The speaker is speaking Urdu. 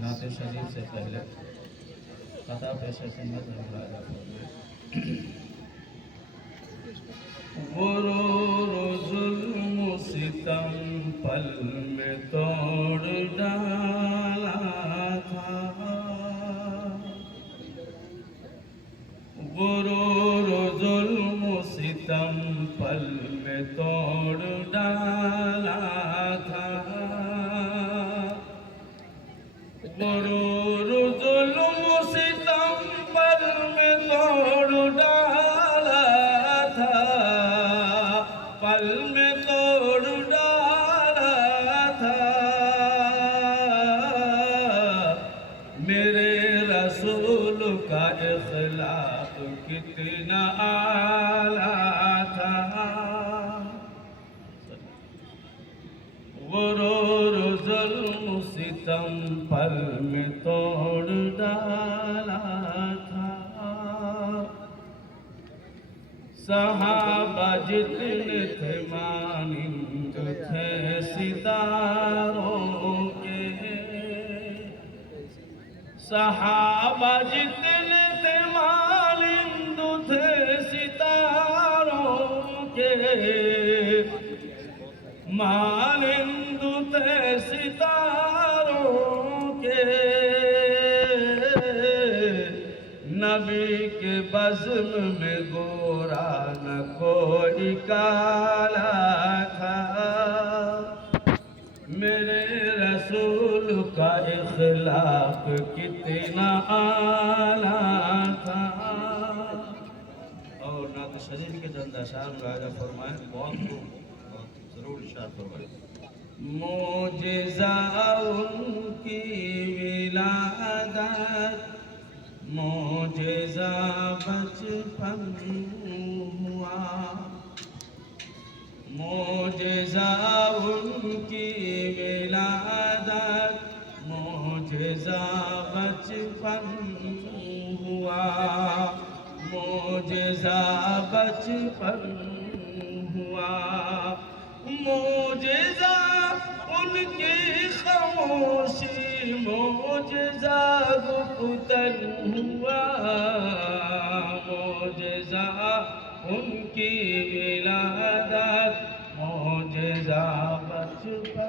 نعت شریف سے پہلے قطع پیش خدمت میں مراجعہ فرمائیں۔ غرور و ظلم و ستم پل میں توڑ ڈالا تھا، غرور و ظلم و ستم پل میں توڑ ڈالا تھا، غرور و ظلم و ستم پل میں توڑ ڈالا تھا، پل میں توڑ ڈالا تھا، میرے رسول کا اخلاق کتنا اعلیٰ تھا، غرور و ظلم و ستم پل میں توڑ ڈالا تھا، صحابہ جتنے تھے مانند تھے ستاروں کے، صحابہ جتنے تھے مانند تھے ستاروں کے، مانند تھے ستاروں کے، نبی کے بزم میں گورا نہ کوئی کالا تھا، میرے رسول کا اخلاق کتنا اعلیٰ تھا۔ اور نعت شریف کے چند اشعار مراجعہ فرمائیں، بہت ضرور ارشاد فرمائیں۔ معجزہ ان کی ولادت، معجزہ بچپن ہوا، معجزہ ان کی ولادت، معجزہ بچپن ہوا، معجزہ بچپن ہوا، معجزہ ان کی خاموشی، معجزہ گفتن ہوا، معجزہ ان کی ولادت، معجزہ بچپن